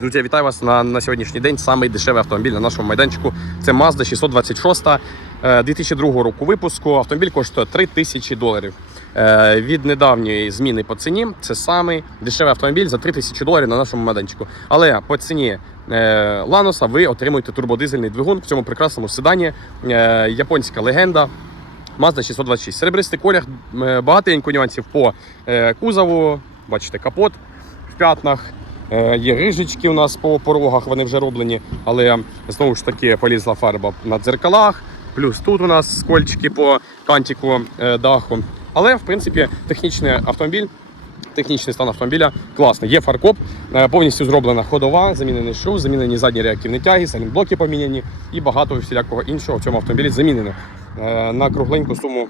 Друзі, вітаю вас на, на сьогоднішній день. Самий дешевий автомобіль на нашому майданчику. Це Mazda 626 е, 2002 року випуску. Автомобіль коштує 3 тисячі доларів. Е, Від недавньої зміни по ціні це самий дешевий автомобіль за 3 тисячі доларів на нашому майданчику. Але по ціні е, Ланоса ви отримуєте турбодизельний двигун в цьому прекрасному седані. Е, Японська легенда. Mazda 626. Серебристий колір, е, багатенько нюансів по е, кузову. Бачите, капот в п'ятнах. Е, Є рижечки у нас по порогах, вони вже роблені, але знову ж таки полізла фарба на дзеркалах. Плюс тут у нас скольчики по кантику е, даху. Але в принципі технічний автомобіль. Технічний стан автомобіля класний. Є фаркоп, е, повністю зроблена ходова, замінений шов, замінені задні реактивні тяги, салінблоки поміняні і багато всілякого іншого в цьому автомобілі замінено на кругленьку суму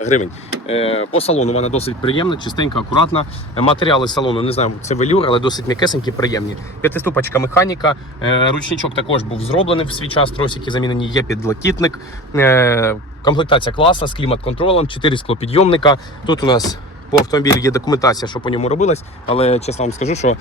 гривень. Е, По салону вона досить приємна, чистенька, акуратна. Е, Матеріали салону, не знаю, це велюр, але досить м'якесенькі, приємні. П'ятиступочка механіка. Е, Ручничок також був зроблений в свій час, тросики замінені, є підлокітник. Е, Комплектація класна з клімат-контролем, 4 склопідйомника. Тут у нас по автомобілю є документація, що по ньому робилась, але чесно вам скажу, що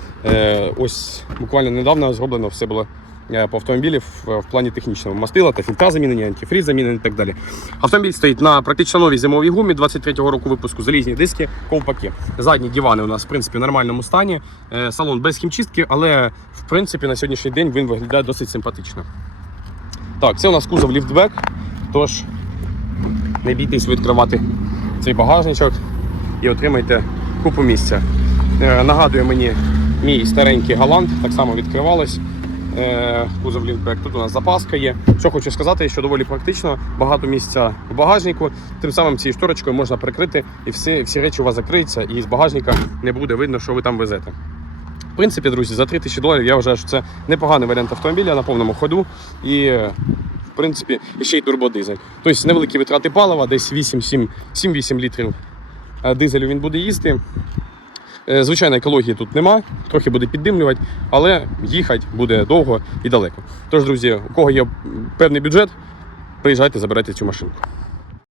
ось буквально недавно зроблено все було по автомобілі в, в плані технічного. Мастила та фільтра замінені, антифріз замінений і так далі. Автомобіль стоїть на практично новій зимовій гумі 23-го року випуску, залізні диски, ковпаки. Задні дивани у нас в принципі в нормальному стані. Е, Салон без хімчистки, але в принципі на сьогоднішній день він виглядає досить симпатично. Так, це у нас кузов ліфтбек, тож не бійтесь відкривати цей багажничок і отримайте купу місця. Е, Нагадує мені мій старенький галант, так само відкривалось. Е, Кузов лінкбек. Тут у нас запаска є. Що хочу сказати, що доволі практично, багато місця в багажнику. Тим самим цією шторочкою можна прикрити, і всі, всі речі у вас закриються, і з багажника не буде видно, що ви там везете. В принципі, друзі, за 3000 доларів я вважаю, що це непоганий варіант автомобіля на повному ходу. І в принципі, ще й турбодизель. Тобто невеликі витрати палива, десь 8-7 7-8 літрів е, дизелю він буде їсти. Е, Звичайно, екології тут нема, трохи буде піддимлювати, але їхати буде довго і далеко. Тож, друзі, у кого є певний бюджет, приїжджайте, забирайте цю машинку.